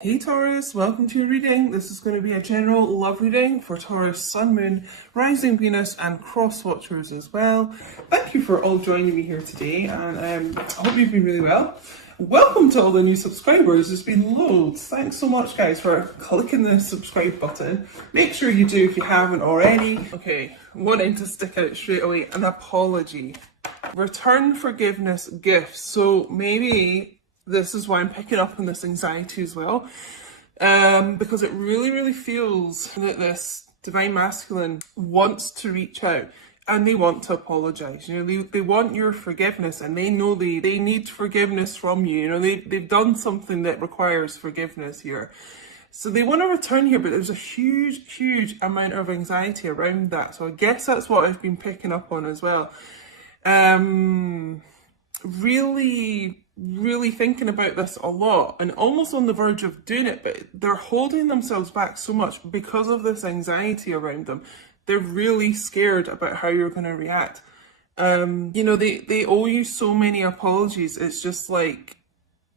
Hey Taurus, welcome to your reading. This is going to be a general love reading for Taurus, Sun, Moon, Rising Venus and Cross Watchers as well. Thank you for all joining me here today, and I hope you've been really well. Welcome to all the new subscribers. There's been loads. Thanks so much guys for clicking the subscribe button. Make sure you do if you haven't already. Okay, wanting to stick out straight away, an apology. Return forgiveness gifts. So maybe this is why I'm picking up on this anxiety as well, because it really feels that this divine masculine wants to reach out and they want to apologize. You know, they want your forgiveness, and they know they need forgiveness from you. You know, they've done something that requires forgiveness here. So they want to return here, but there's a huge amount of anxiety around that. So I guess that's what I've been picking up on as well. Really thinking about this a lot and almost on the verge of doing it, but they're holding themselves back so much because of this anxiety around them. They're really scared about how you're going to react. You know, they owe you so many apologies. It's just like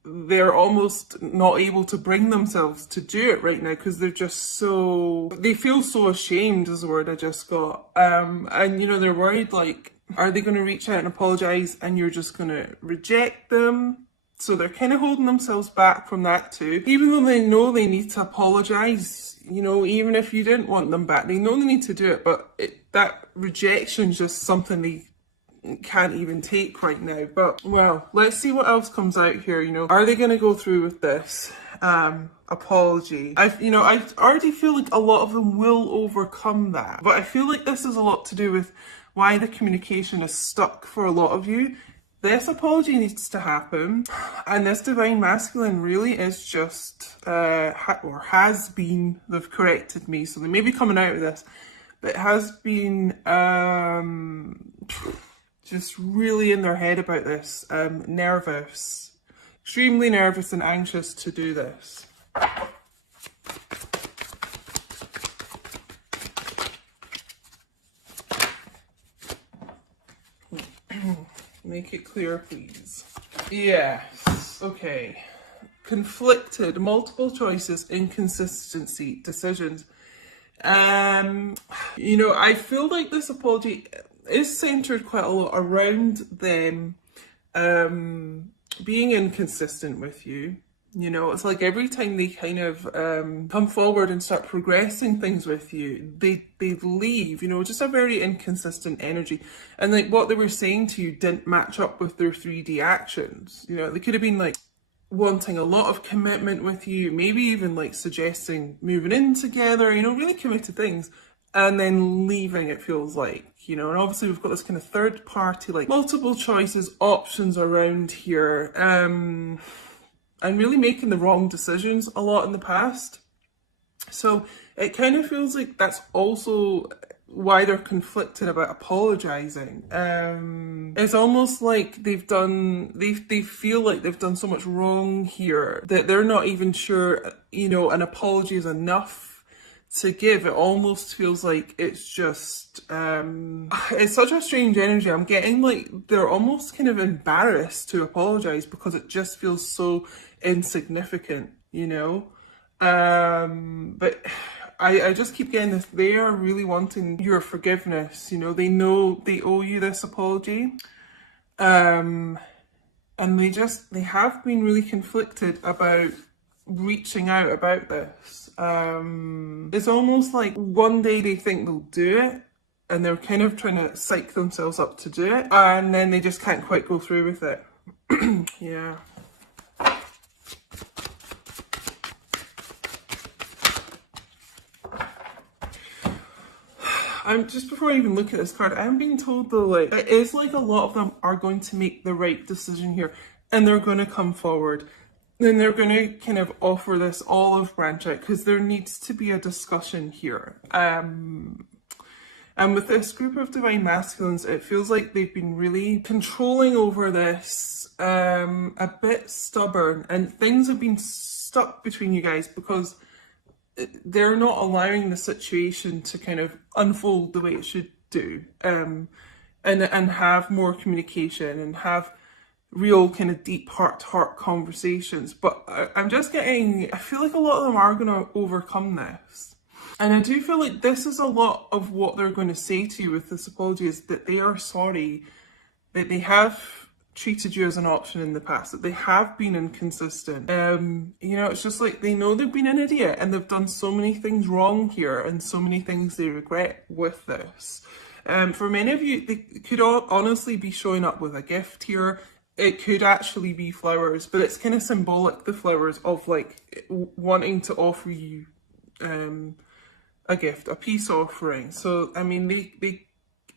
they're almost not able to bring themselves to do it right now because they're just they feel so ashamed is the word I just got. And you know, they're worried, like, are they going to reach out and apologize and you're just going to reject them? So they're kind of holding themselves back from that too. Even though they know they need to apologize, you know, even if you didn't want them back, they know they need to do it, but that rejection is just something they can't even take right now. But well, let's see what else comes out here. You know, are they going to go through with this apology? I already feel like a lot of them will overcome that, but I feel like this is a lot to do with why the communication is stuck for a lot of you. This apology needs to happen, and this divine masculine really is just or has been, they've corrected me, so they may be coming out of this, but it has been just really in their head about this, nervous, extremely nervous and anxious to do this. Make it clear, please. Yes, okay. Conflicted, multiple choices, inconsistency, decisions. You know, I feel like this apology is centered quite a lot around them being inconsistent with you. You know, it's like every time they kind of come forward and start progressing things with you, they leave, you know, just a very inconsistent energy. And like what they were saying to you didn't match up with their 3D actions. You know, they could have been like wanting a lot of commitment with you, maybe even like suggesting moving in together, you know, really committed things, and then leaving, it feels like, you know. And obviously we've got this kind of third party, like multiple choices, options around here. And really making the wrong decisions a lot in the past. So it kind of feels like that's also why they're conflicted about apologizing. It's almost like they feel like they've done so much wrong here that they're not even sure, you know, an apology is enough to give. It almost feels like it's just it's such a strange energy. I'm getting like they're almost kind of embarrassed to apologize because it just feels so insignificant, you know. But I just keep getting this, they are really wanting your forgiveness. You know, they know they owe you this apology, and they have been really conflicted about reaching out about this. It's almost like one day they think they'll do it and they're kind of trying to psych themselves up to do it, and then they just can't quite go through with it. Yeah. Just before I even look at this card, I'm being told though, like, it is like a lot of them are going to make the right decision here, and they're going to come forward. Then they're going to kind of offer this olive branch out because there needs to be a discussion here. And with this group of divine masculines, it feels like they've been really controlling over this, a bit stubborn, and things have been stuck between you guys because they're not allowing the situation to kind of unfold the way it should do, and have more communication and have real kind of deep heart-to-heart conversations. But I'm just getting, I feel like a lot of them are going to overcome this. And I do feel like this is a lot of what they're going to say to you with this apology, is that they are sorry, that they have treated you as an option in the past, that they have been inconsistent. You know, it's just like they know they've been an idiot and they've done so many things wrong here and so many things they regret with this. For many of you, they could honestly be showing up with a gift here. It could actually be flowers, but it's kind of symbolic, the flowers, of like wanting to offer you a gift, a peace offering. So, I mean,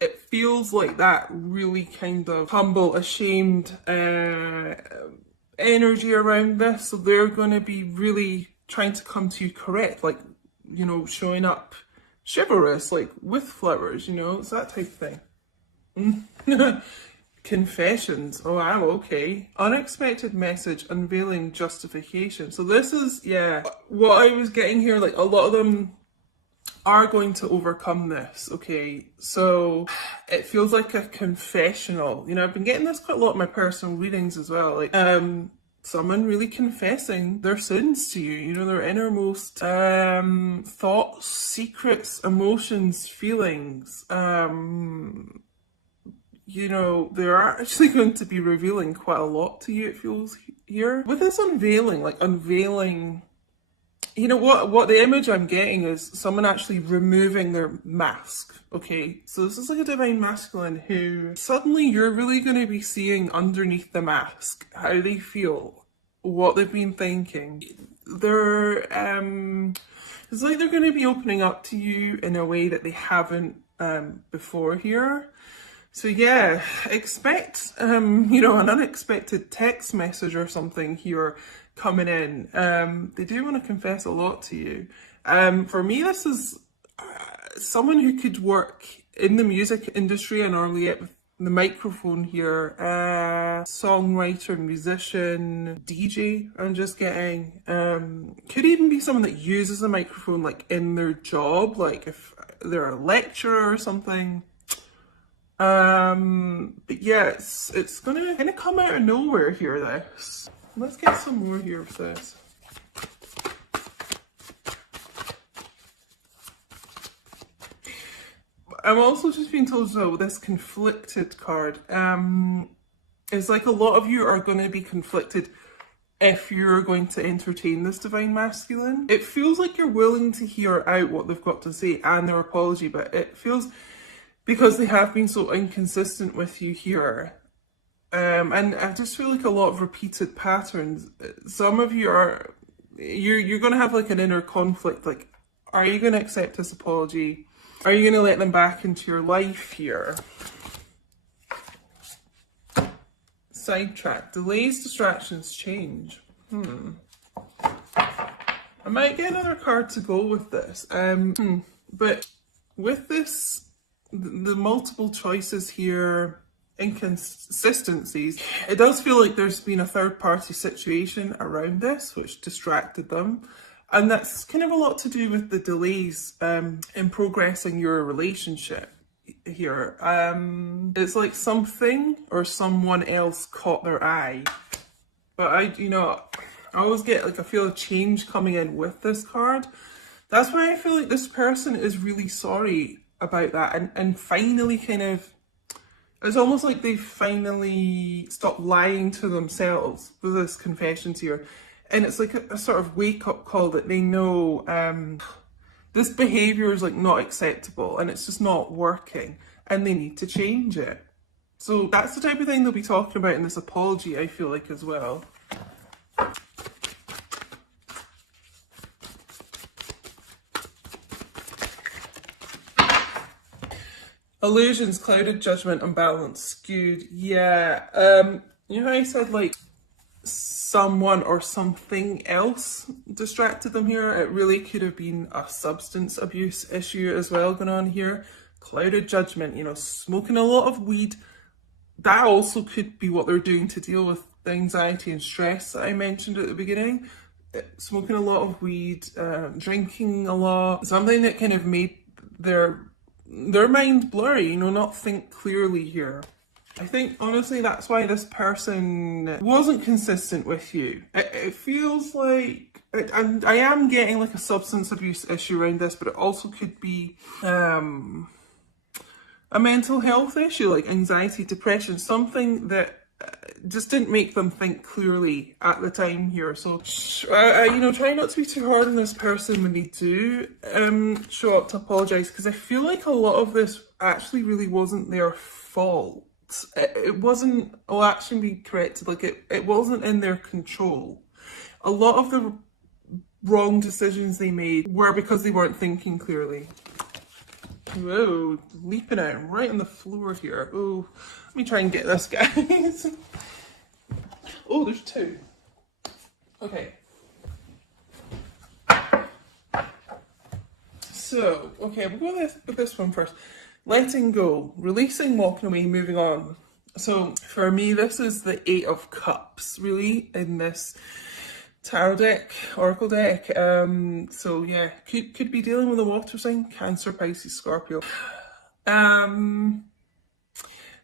it feels like that really kind of humble, ashamed energy around this. So they're going to be really trying to come to you correct, like, you know, showing up chivalrous, like with flowers, you know, it's that type of thing. Confessions. Oh, I'm okay. Unexpected message, unveiling justification. So this is, yeah, what I was getting here, like a lot of them are going to overcome this, okay? So it feels like a confessional. You know, I've been getting this quite a lot in my personal readings as well. Like, someone really confessing their sins to you, you know, their innermost thoughts, secrets, emotions, feelings. You know, they're actually going to be revealing quite a lot to you, it feels here. With this unveiling, like unveiling, you know, what the image I'm getting is someone actually removing their mask, okay? So this is like a divine masculine who suddenly you're really going to be seeing underneath the mask how they feel, what they've been thinking. They're, it's like they're going to be opening up to you in a way that they haven't before here. So yeah, expect, you know, an unexpected text message or something here coming in. They do want to confess a lot to you. For me, this is someone who could work in the music industry. I normally get the microphone here. Songwriter, musician, DJ, I'm just getting. Could even be someone that uses a microphone like in their job, like if they're a lecturer or something. But yeah, it's gonna kind of come out of nowhere here, this. Let's get some more here of this. I'm also just being told as well with this conflicted card, it's like a lot of you are going to be conflicted if you're going to entertain this divine masculine. It feels like you're willing to hear out what they've got to say and their apology, but it feels, because they have been so inconsistent with you here. And I just feel like a lot of repeated patterns. Some of you are, you're going to have like an inner conflict. Like, are you going to accept this apology? Are you going to let them back into your life here? Sidetrack. Delays, distractions, change. I might get another card to go with this. But with this, the multiple choices here, inconsistencies, it does feel like there's been a third party situation around this which distracted them, and that's kind of a lot to do with the delays in progressing your relationship here. It's like something or someone else caught their eye, but you know, I always get like, I feel a change coming in with this card. That's why I feel like this person is really sorry about that, and finally kind of, it's almost like they've finally stopped lying to themselves with this confessions here. And it's like a sort of wake-up call that they know this behaviour is like not acceptable and it's just not working and they need to change it. So that's the type of thing they'll be talking about in this apology, I feel like, as well. Illusions, clouded, judgment, unbalanced, skewed. Yeah. You know how I said like someone or something else distracted them here? It really could have been a substance abuse issue as well going on here. Clouded judgment, you know, smoking a lot of weed. That also could be what they're doing to deal with the anxiety and stress that I mentioned at the beginning. Smoking a lot of weed, drinking a lot, something that kind of made their mind blurry, you know, not think clearly here. I think, honestly, that's why this person wasn't consistent with you. It feels like, and I am getting like a substance abuse issue around this, but it also could be a mental health issue, like anxiety, depression, something that just didn't make them think clearly at the time here. So, you know, try not to be too hard on this person when they do show up to apologise, because I feel like a lot of this actually really wasn't their fault. It wasn't, I'll actually be corrected, like it wasn't in their control. A lot of the wrong decisions they made were because they weren't thinking clearly. Whoa, leaping out right on the floor here. Oh, let me try and get this, guys. Oh, there's two. Okay. So, okay, we'll go with this one first. Letting go, releasing, walking away, moving on. So for me, this is the Eight of Cups, really, in this tarot deck, oracle deck. So yeah, could be dealing with a water sign, Cancer, Pisces, Scorpio. I'm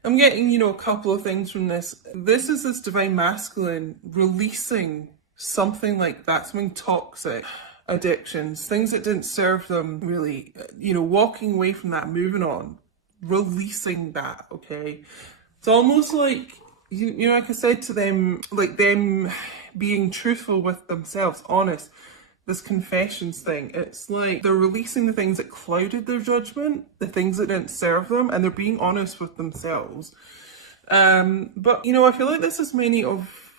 getting, you know, a couple of things from this. This is this divine masculine releasing something like that, something toxic, addictions, things that didn't serve them really, you know, walking away from that, moving on, releasing that, okay? It's almost like, you know, like I said to them, like them being truthful with themselves, honest, this confessions thing, it's like they're releasing the things that clouded their judgment, the things that didn't serve them, and they're being honest with themselves. But, you know, I feel like this is many of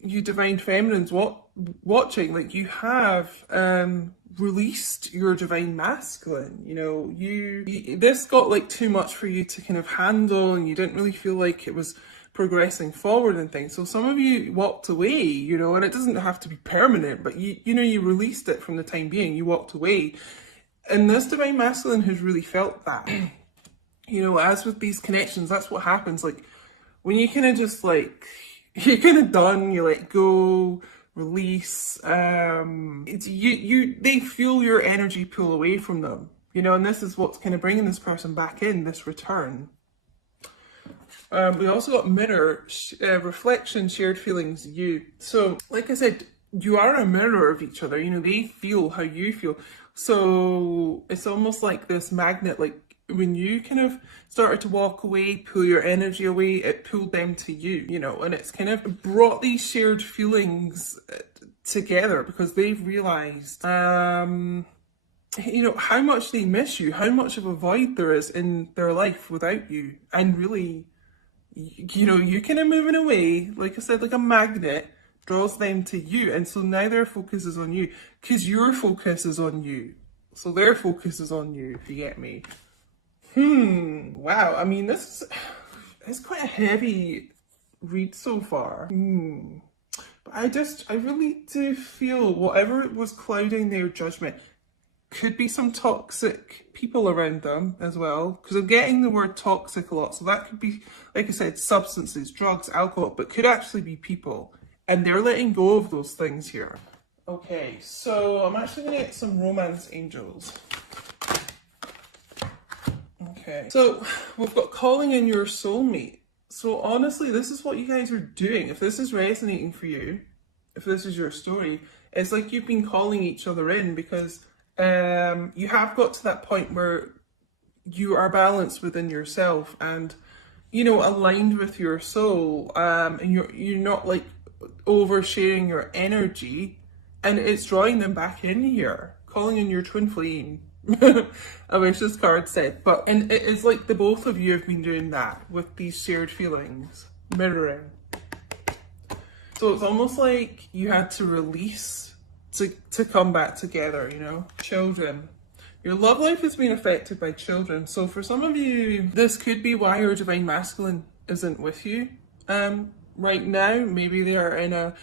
you divine feminines watching, like you have released your divine masculine, you know, you this got like too much for you to kind of handle, and you didn't really feel like it was progressing forward and things. So some of you walked away, you know, and it doesn't have to be permanent, but you know, you released it from the time being, you walked away. And this divine masculine has really felt that. You know, as with these connections, that's what happens. Like when you kind of just like, you're kind of done, you let go, release, it's they feel your energy pull away from them, you know, and this is what's kind of bringing this person back in, this return. We also got mirror, reflection, shared feelings, you. So, like I said, you are a mirror of each other, you know, they feel how you feel. So it's almost like this magnet, like when you kind of started to walk away, pull your energy away, it pulled them to you, you know, and it's kind of brought these shared feelings together because they've realised, you know, how much they miss you, how much of a void there is in their life without you. And really, you know, you're kind of moving away, like I said, like a magnet draws them to you. And so now their focus is on you because your focus is on you. So their focus is on you, if you get me. Wow, I mean, this is quite a heavy read so far. But I really do feel whatever was clouding their judgment could be some toxic people around them as well, because I'm getting the word toxic a lot. So that could be, like I said, substances, drugs, alcohol, but could actually be people. And they're letting go of those things here. Okay, so I'm actually going to get some romance angels. Okay, so we've got calling in your soulmate. So honestly, this is what you guys are doing. If this is resonating for you, if this is your story, it's like you've been calling each other in because you have got to that point where you are balanced within yourself and, you know, aligned with your soul, and you're not like oversharing your energy, and it's drawing them back in here, calling in your twin flame. I wish this card said, but and it is like the both of you have been doing that with these shared feelings, mirroring. So it's almost like you had to release to come back together, you know. Children. Your love life has been affected by children. So for some of you, this could be why your divine masculine isn't with you right now. Maybe they are in a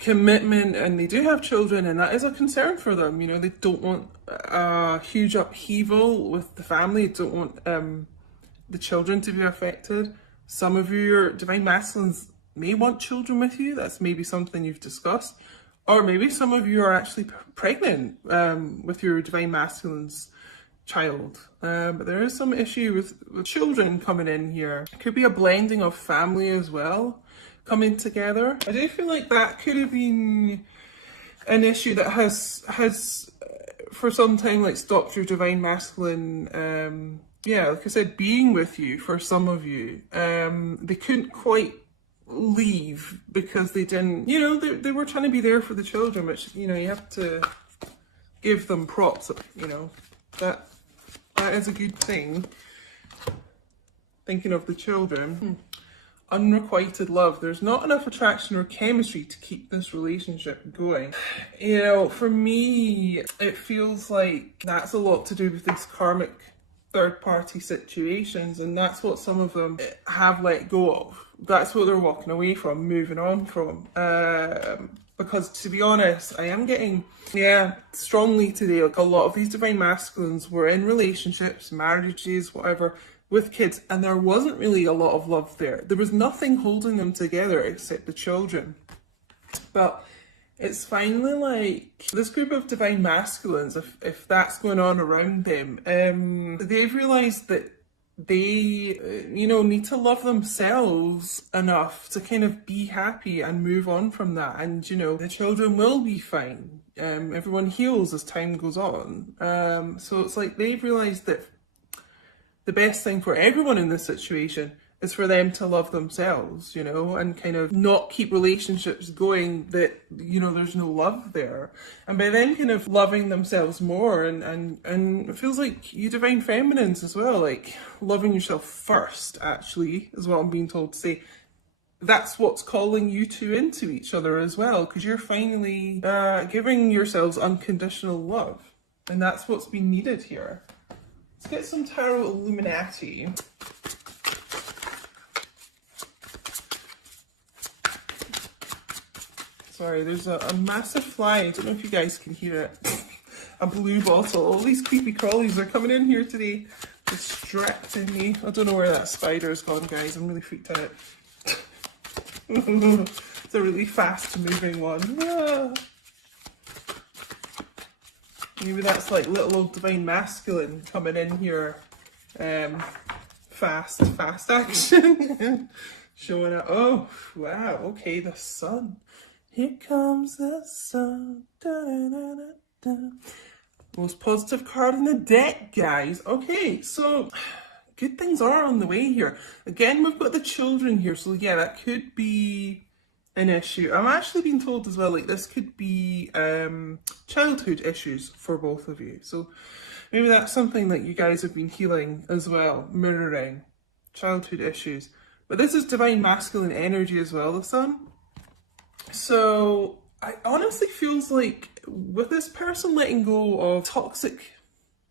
commitment and they do have children, and that is a concern for them. You know, they don't want a huge upheaval with the family. They don't want the children to be affected. Some of your divine masculines may want children with you. That's maybe something you've discussed. Or maybe some of you are actually pregnant with your divine masculines child. But there is some issue with children coming in here. It could be a blending of family as well coming together. I do feel like that could have been an issue that has for some time like stopped your divine masculine, yeah, like I said, being with you. For some of you, they couldn't quite leave because they didn't, you know, they were trying to be there for the children, which, you know, you have to give them props, you know, that is a good thing. Thinking of the children. Unrequited love. There's not enough attraction or chemistry to keep this relationship going. You know, for me, it feels like that's a lot to do with these karmic third-party situations, and that's what some of them have let go of. That's what they're walking away from, moving on from. Because to be honest, I am getting, yeah, strongly today, like a lot of these divine masculines were in relationships, marriages, whatever, with kids, and there wasn't really a lot of love there. There was nothing holding them together except the children. But it's finally like this group of divine masculines, if that's going on around them, they've realised that they, you know, need to love themselves enough to kind of be happy and move on from that. And, you know, the children will be fine. Everyone heals as time goes on. So it's like they've realised that the best thing for everyone in this situation is for them to love themselves, you know, and kind of not keep relationships going that, you know, there's no love there. And by them kind of loving themselves more, and it feels like you divine feminines as well, like loving yourself first, actually, is what I'm being told to say. That's what's calling you two into each other as well, because you're finally giving yourselves unconditional love. And that's what's been needed here. Let's get some Tarot Illuminati. Sorry, there's a massive fly. I don't know if you guys can hear it. A blue bottle. All these creepy crawlies are coming in here today, distracting me. I don't know where that spider's gone, guys. I'm really freaked out. It's a really fast moving one. Ah. Maybe that's like little old divine masculine coming in here. Fast action. Showing it. Oh, wow. Okay, the sun. Here comes the sun. Da, da, da, da, da. Most positive card in the deck, guys. Okay, so good things are on the way here. Again, we've got the children here. So yeah, that could be an issue. I'm actually being told as well, like this could be childhood issues for both of you. So maybe that's something that you guys have been healing as well, mirroring childhood issues. But this is divine masculine energy as well, the sun. So I honestly feels like with this person letting go of toxic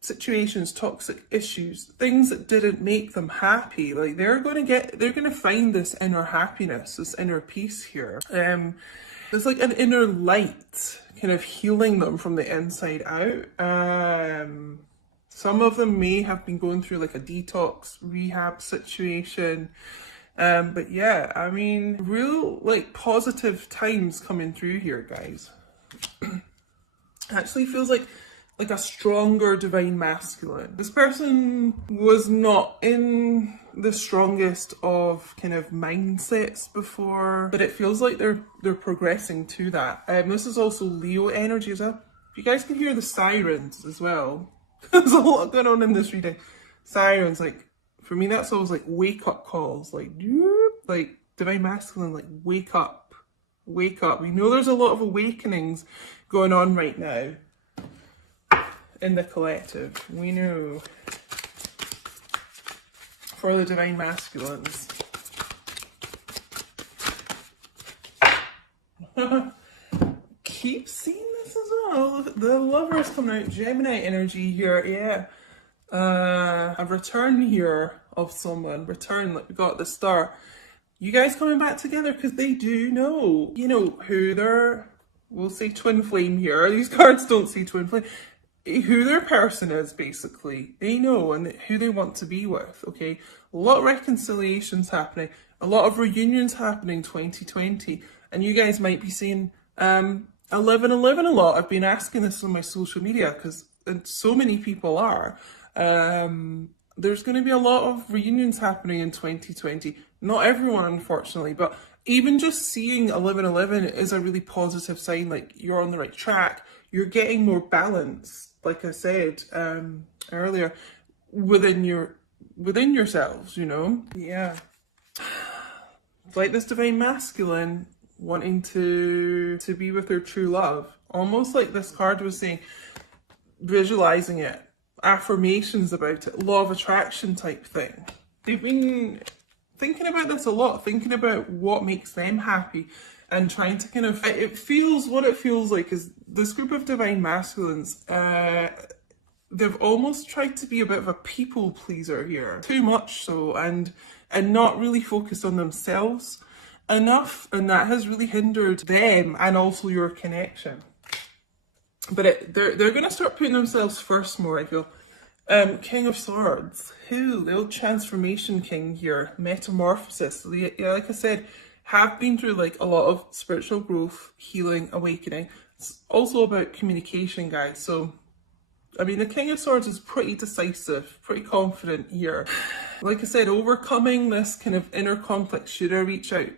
situations, toxic issues, things that didn't make them happy, like they're gonna find this inner happiness, this inner peace here. There's like an inner light kind of healing them from the inside out. Some of them may have been going through like a detox rehab situation. But yeah, I mean, real like positive times coming through here, guys. Actually feels like a stronger divine masculine. This person was not in the strongest of kind of mindsets before, but it feels like they're progressing to that. This is also Leo energy as well. If you guys can hear the sirens as well, there's a lot going on in this reading. Sirens, like, for me, that's always like wake up calls, like divine masculine, like wake up, wake up. We know there's a lot of awakenings going on right now in the collective. We know for the divine masculines. Keep seeing this as well. The lovers coming out, Gemini energy here, yeah. A return here of someone, return, like we got the star. You guys coming back together because they do know, you know, who their, we'll say twin flame here. These cards don't say twin flame. Who their person is, basically. They know, and who they want to be with, okay? A lot of reconciliations happening, a lot of reunions happening 2020, and you guys might be saying 1111 a lot. I've been asking this on my social media because so many people are. There's going to be a lot of reunions happening in 2020. Not everyone, unfortunately, but even just seeing 1111 is a really positive sign. Like, you're on the right track. You're getting more balance, like I said earlier, within yourselves, you know? Yeah. It's like this divine masculine wanting to be with their true love. Almost like this card was saying, visualizing it, affirmations about it, law of attraction type thing. They've been thinking about this a lot, thinking about what makes them happy and trying to kind of, what it feels like is this group of divine masculines, they've almost tried to be a bit of a people pleaser here, too much so, and not really focused on themselves enough, and that has really hindered them and also your connection. But they're going to start putting themselves first more, I feel. King of Swords, little transformation king here, metamorphosis. Yeah, like I said, have been through like a lot of spiritual growth, healing, awakening. It's also about communication, guys. So, I mean, the King of Swords is pretty decisive, pretty confident here. Like I said, overcoming this kind of inner conflict. Should I reach out?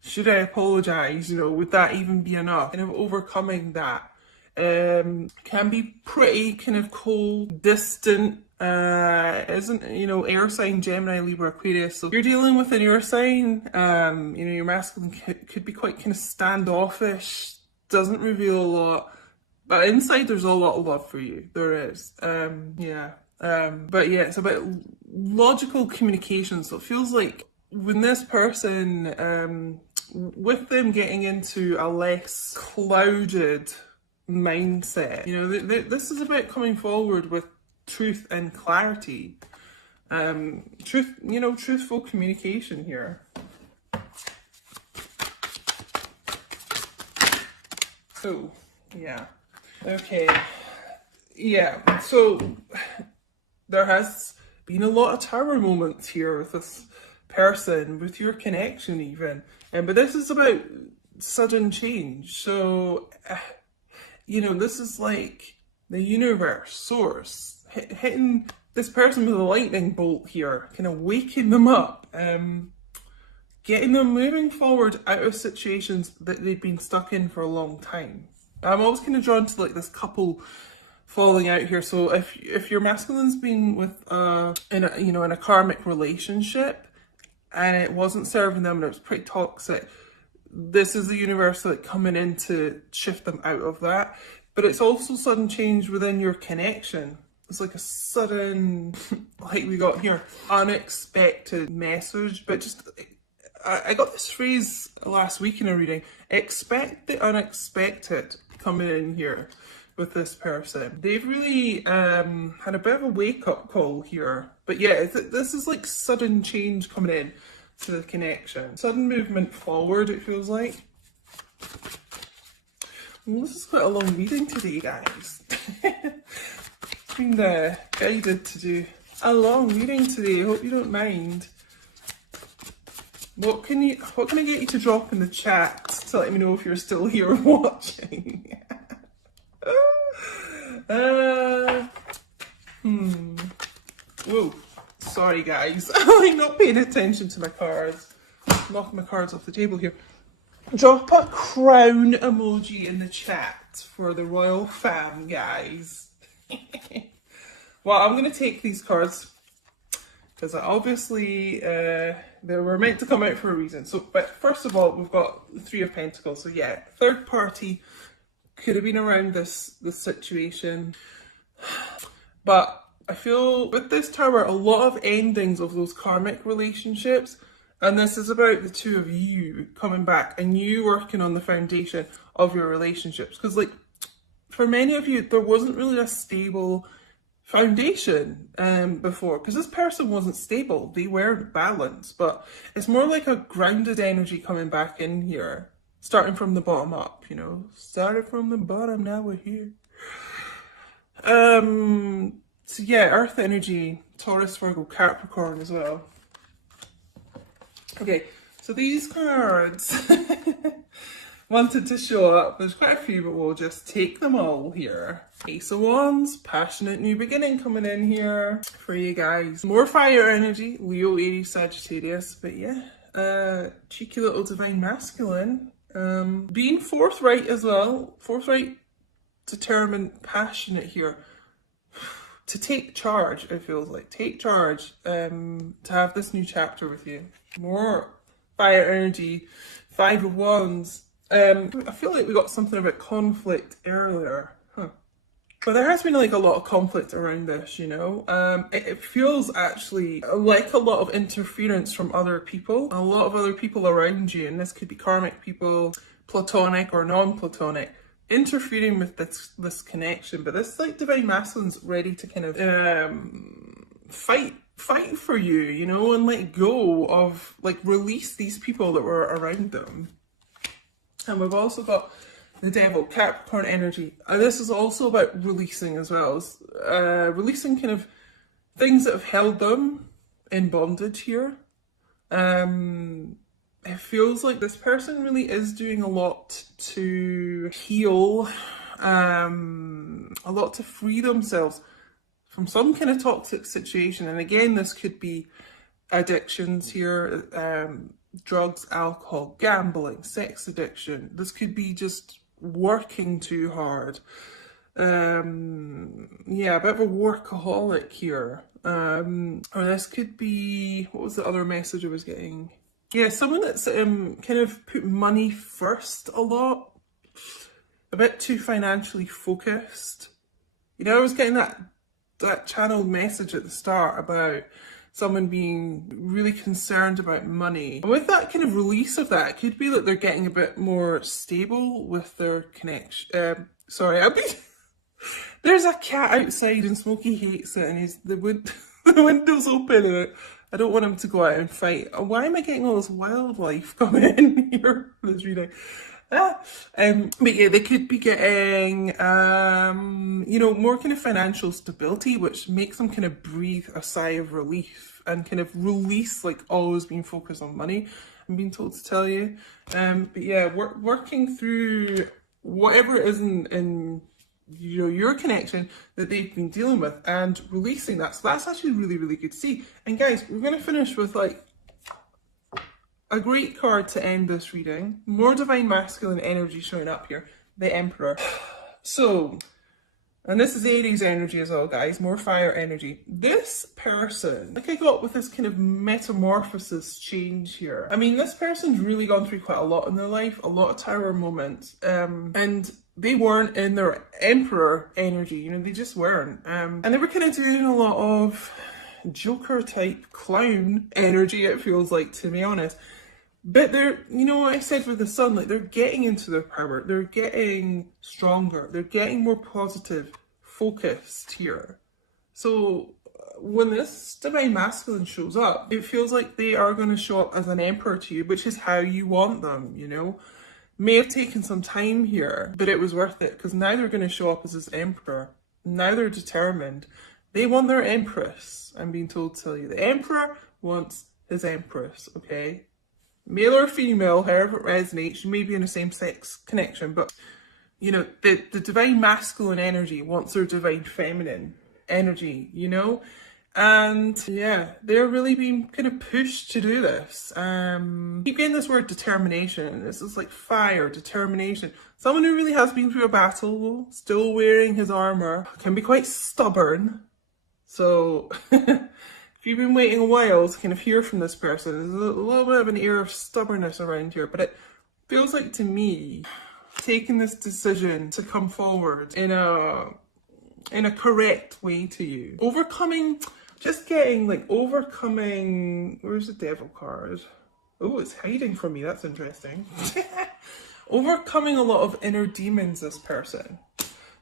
Should I apologize? Would that even be enough? Kind of overcoming that can be pretty kind of cold, distant, isn't, air sign, Gemini, Libra, Aquarius. So you're dealing with an air sign, your masculine could be quite kind of standoffish, doesn't reveal a lot, but inside there's a lot of love for you. There is. But yeah, it's about logical communication. So it feels like when this person, with them getting into a less clouded mindset, this is about coming forward with truth and clarity. Truthful communication here. So, yeah. Okay. Yeah, so there has been a lot of tower moments here with this person, with your connection even. But this is about sudden change. So, this is like the universe, source, hitting this person with a lightning bolt here, kind of waking them up, getting them moving forward out of situations that they've been stuck in for a long time. I'm always kind of drawn to like this couple falling out here. So if your masculine's been with in a karmic relationship and it wasn't serving them and it was pretty toxic, this is the universe like coming in to shift them out of that. But it's also sudden change within your connection. It's like a sudden, like we got here, unexpected message. But just, I got this phrase last week in a reading, expect the unexpected coming in here with this person. They've really had a bit of a wake-up call here. But yeah, this is like sudden change coming in to the connection. Sudden movement forward, it feels like. Well, this is quite a long reading today, guys. Been guided to do a long reading today. Hope you don't mind. What can I get you to drop in the chat to let me know if you're still here watching? Whoa, sorry guys. I'm not paying attention to my cards. Knocking my cards off the table here. Drop a crown emoji in the chat for the royal fam, guys. Well, I'm going to take these cards because obviously they were meant to come out for a reason. So, but first of all, we've got the Three of Pentacles. So yeah, third party could have been around this situation. But I feel with this tower, a lot of endings of those karmic relationships. And this is about the two of you coming back and you working on the foundation of your relationships. Because like, for many of you, there wasn't really a stable foundation before. Because this person wasn't stable. They weren't balanced. But it's more like a grounded energy coming back in here. Starting from the bottom up, Started from the bottom, now we're here. So yeah, Earth energy, Taurus, Virgo, Capricorn as well. Okay, so these cards wanted to show up. There's quite a few, but we'll just take them all here. Ace of Wands, passionate new beginning coming in here for you guys. More fire energy, Leo, Aries, Sagittarius, but yeah, cheeky little divine masculine. Being forthright as well, forthright, determined, passionate here. To take charge, it feels like. Take charge, to have this new chapter with you. More fire energy, 5 of Wands. I feel like we got something about conflict earlier. But there has been like a lot of conflict around this, you know. It feels actually like a lot of interference from other people. A lot of other people around you, and this could be karmic people, platonic or non-platonic, interfering with this connection. But this like divine masculine's ready to kind of fight for you, you know, and let go of, like, release these people that were around them. And we've also got the Devil, Capricorn energy. And this is also about releasing as well. Releasing kind of things that have held them in bondage here. It feels like this person really is doing a lot to heal, a lot to free themselves from some kind of toxic situation. And again, this could be addictions here, drugs, alcohol, gambling, sex addiction. This could be just working too hard. Yeah, a bit of a workaholic here. Or this could be, what was the other message I was getting? Yeah, someone that's kind of put money first a lot. A bit too financially focused. You know, I was getting that channeled message at the start about someone being really concerned about money. And with that kind of release of that, it could be that they're getting a bit more stable with their connection. Sorry, there's a cat outside and Smokey hates it, and the window's open and I don't want him to go out and fight. Why am I getting all this wildlife coming in here for this reading? But yeah, they could be getting, you know, more kind of financial stability, which makes them kind of breathe a sigh of relief and kind of release, like, always being focused on money, I'm being told to tell you. But yeah, working through whatever it is in you know, your connection that they've been dealing with and releasing that. So that's actually really, really good to see. And guys, we're going to finish with, like, a great card to end this reading. More divine masculine energy showing up here. The Emperor. So, and this is Aries energy as well, guys. More fire energy. This person, like I got with this kind of metamorphosis change here. I mean, this person's really gone through quite a lot in their life. A lot of tower moments. And they weren't in their Emperor energy. You know, they just weren't. And they were kind of doing a lot of Joker type clown energy, it feels like, to be honest. But they're, you know what I said with the Sun, like, they're getting into their power, they're getting stronger, they're getting more positive, focused here. So when this divine masculine shows up, it feels like they are going to show up as an emperor to you, which is how you want them, you know. May have taken some time here, but it was worth it, because now they're going to show up as this emperor. Now they're determined. They want their empress, I'm being told to tell you. The emperor wants his empress, okay? Male or female, however it resonates. You may be in a same-sex connection, but, you know, the divine masculine energy wants their divine feminine energy, you know? And yeah, they're really being kind of pushed to do this. Keep getting this word determination. This is like fire, determination. Someone who really has been through a battle, still wearing his armor, can be quite stubborn. So if you've been waiting a while to kind of hear from this person, there's a little bit of an air of stubbornness around here, but it feels like to me, taking this decision to come forward in a correct way to you. Overcoming, just getting like overcoming, where's the Devil card? Oh, it's hiding from me, that's interesting. Overcoming a lot of inner demons, this person.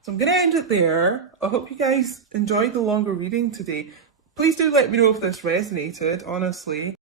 So I'm going to end it there. I hope you guys enjoyed the longer reading today. Please do let me know if this resonated, honestly.